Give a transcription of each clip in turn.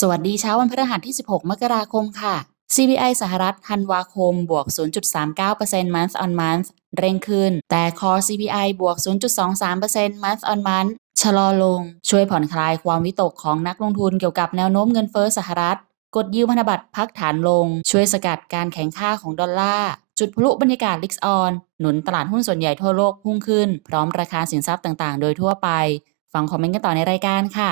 สวัสดีเช้าวันพฤหัสที่ 16 มกราคมค่ะ CPI สหรัฐธันวาคม บวก 0.39% month on month เร่งขึ้น แต่ Core CPI บวก 0.23% month on month ชะลอลง ช่วยผ่อนคลายความวิตกของนักลงทุนเกี่ยวกับแนวโน้มเงินเฟ้อสหรัฐ กดยิวพันธบัตรพักฐานลง ช่วยสกัดการแข่งค่าของดอลลาร์ จุดพลุบรรยากาศลิกซ์ออน หนุนตลาดหุ้นส่วนใหญ่ทั่วโลกพุ่งขึ้น พร้อมราคาสินทรัพย์ต่างๆ โดยทั่วไป ฟังคอมเมนต์กันต่อในรายการค่ะ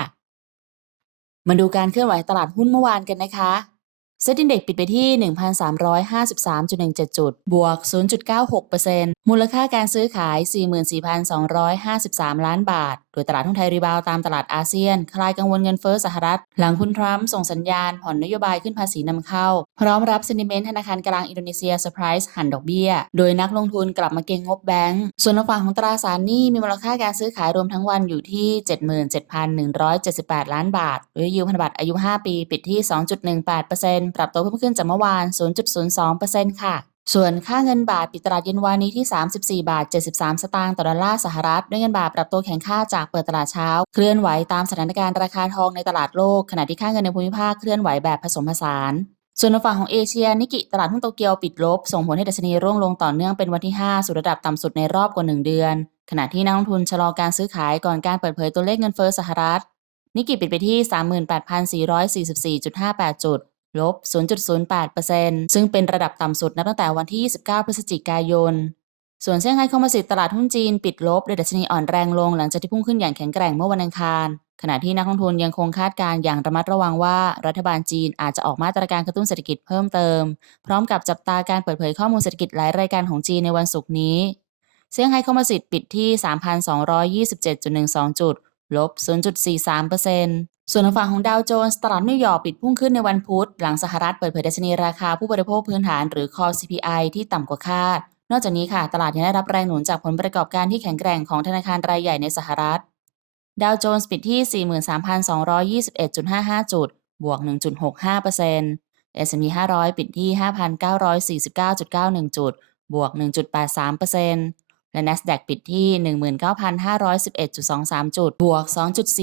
มาดูการเคลื่อนไหวตลาดหุ้นเมื่อวานกันนะคะเซ็ตอินเด็กปิดไปที่ 1,353.17 จุด บวก 0.96%มูลค่าการซื้อขาย 44,253 ล้านบาท โดยตลาดหุ้นไทยรีบาวตามตลาดอาเซียน คลายกังวลเงินเฟ้อสหรัฐ หลังคุณทรัมป์ส่งสัญญาณ ผ่อนนโยบายขึ้นภาษีนำเข้า พร้อมรับเซนิเมนต์ธนาคารกลางอินโดนีเซียเซอร์ไพรส์หันดอกเบี้ย โดยนักลงทุนกลับมาเก็งงบแบงก์ส่วนฝั่งของตราสารหนี้มีมูลค่าการซื้อขายรวมทั้งวันอยู่ที่ 77,178 ล้านบาทโดยยิวพันธบัตรอายุ 5 ปี ปิดที่ 2.18%ปรับตัวเพิ่มขึ้นจากเมื่อวาน 0.02%ค่ะ ส่วนค่าเงินบาทปิดตลาดเย็นวานนี้ที่ 34 บาท 73 สตางค์ต่อดอลลาร์สหรัฐด้วยเงินบาทปรับตัวแข็งค่าจากเปิดตลาดเช้า เคลื่อนไหวตามสถานการณ์ราคาทองในตลาดโลก ขณะที่ค่าเงินในภูมิภาคเคลื่อนไหวแบบผสมผสาน ส่วนฝั่งของเอเชีย นิกิตลาดหุ้นโตเกียวปิดลบ ส่งผลให้ดัชนีร่วงลงต่อเนื่องเป็นวันที่ 5 สู่ระดับต่ำสุดในรอบกว่า 1 เดือน ขณะที่นักลงทุนชะลอการซื้อขายก่อนการเปิดเผยตัวเลขเงินเฟ้อสหรัฐนิกิปิดไปที่ 38,444.58 จุด ลบ 0.08%ซึ่งเป็นระดับต่ำสุดนับตั้งแต่วันที่ 29 พฤศจิกายน ส่วนเซี่ยงไฮ้คอมโพสิตตลาดหุ้นจีนปิดลบโดยดัชนีอ่อนแรงลงหลังจากที่พุ่งขึ้นอย่างแข็งแกร่งเมื่อวันอังคาร ขณะที่นักลงทุนยังคงคาดการณ์อย่างระมัดระวังว่ารัฐบาลจีนอาจจะออกมาตรการกระตุ้นเศรษฐกิจเพิ่มเติม พร้อมกับจับตาการเปิดเผยข้อมูลเศรษฐกิจหลายรายการของจีนในวันศุกร์นี้เซี่ยงไฮ้คอมโพสิตปิดที่ 3,227.12 จุด ลบ 0.43%ส่วนทางฝั่งของดาวโจนส์ตลาดนิวยอร์กปิดพุ่งขึ้นในวันพุธ หลังสหรัฐเปิดเผยดัชนีราคาผู้บริโภคพื้นฐานหรือ Core CPI ที่ต่ำกว่าคาด นอกจากนี้ค่ะ ตลาดยังได้รับแรงหนุนจากผลประกอบการที่แข็งแกร่งของธนาคารรายใหญ่ในสหรัฐ ดาวโจนส์ปิดที่ 43,221.55 จุด บวก 1.65% S&P 500 ปิดที่ 5,949.91 จุด บวก 1.83% และ NASDAQ ปิดที่ 19,511.23 จุด บวก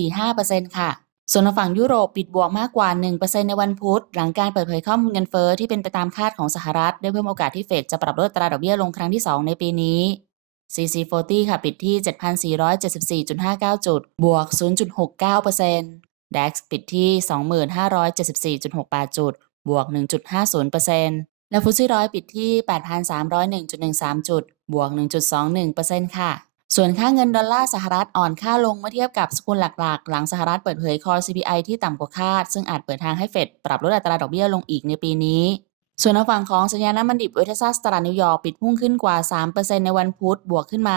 2.45%ค่ะ ส่วนฝั่งยุโรปปิดบวกมากกว่า 1%ในวันพุธ หลังการเปิดเผยข้อมูลเงินเฟอ้อที่เป็นไปตามคาดของสหรัฐ ได้เพิ่มโอกาสที่เฟดจะปรับลดตราดอกเบี้ยลงครั้งที่ 2 ในปีนี้ CC40 ค่ะปิดที่ 7,474.59 จุด บวก 0.69% DAX ปิดที่ 2574.68 จุด บวก 1.50% และฟุตซี่ร้อยปิดที่ 8,301.13 จุด บวก 1.21%ค่ะ ส่วนค่าเงินดอลลาร์สหรัฐอ่อนค่าลงเมื่อเทียบกับสกุลหลักๆ หลังสหรัฐเปิดเผย Core CPI ที่ต่ำกว่าคาด ซึ่งอาจเปิดทางให้เฟดปรับลดอัตราดอกเบี้ยลงอีกในปีนี้ ส่วนฝั่งของสัญญาณน้ำมันดิบเวทซัสตลาดนิวยอร์กปิดพุ่งขึ้นกว่า 3%ในวันพุธ บวกขึ้นมา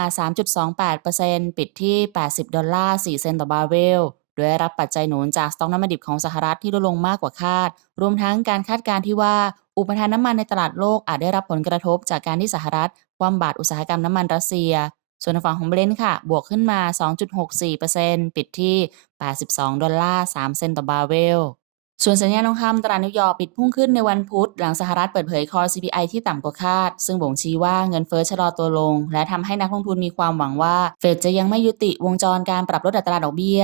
3.28%ปิดที่ 80 ดอลลาร์ 4 เซนต์ต่อบาร์เรลโดยได้รับปัจจัยหนุนจากสต็อกน้ำมันดิบของสหรัฐที่ลดลงมากกว่าคาด รวมทั้งการคาดการณ์ที่ว่า อุปทานน้ำมันในตลาดโลกอาจได้รับผลกระทบจากการที่สหรัฐคว่ำบาตรอุตสาหกรรมน้ำมันรัสเซีย ส่วนฝั่งของเบรนท์ค่ะ บวกขึ้นมา 2.64%ปิดที่ 82 ดอลลาร์ 3 เซนต์ต่อบาร์เรลส่วนสัญญาณทองคำตลาดนิวยอร์กปิดพุ่งขึ้นในวันพุธ หลังสหรัฐเปิดเผย Core CPI ที่ต่ำกว่าคาด ซึ่งบ่งชี้ว่าเงินเฟ้อชะลอตัวลง และทำให้นักลงทุนมีความหวังว่า เฟดจะยังไม่ยุติวงจรการปรับลดอัตราดอกเบี้ย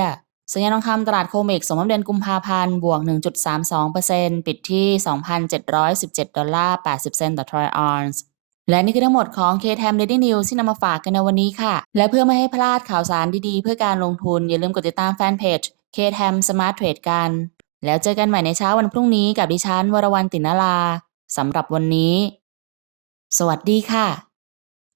สัญญาณทองคำตลาดโคเมกสมมติเดือนกุมภาพันธ์ บวก 1.32%ปิดที่ 2,717 ดอลลาร์ 80 เซนต์ต่อทรอยออนซ์และนี่คือทั้งหมดของ KTM Daily News ที่นำมาฝากกันในวันนี้ค่ะ และเพื่อไม่ให้พลาดข่าวสารดีๆ เพื่อการลงทุน อย่าลืมกดติดตามแฟนเพจ KTM Smart Trade กัน แล้วเจอกันใหม่ในเช้าวันพรุ่งนี้กับดิฉันวรวรรณตินนาลาสำหรับวันนี้ สวัสดีค่ะ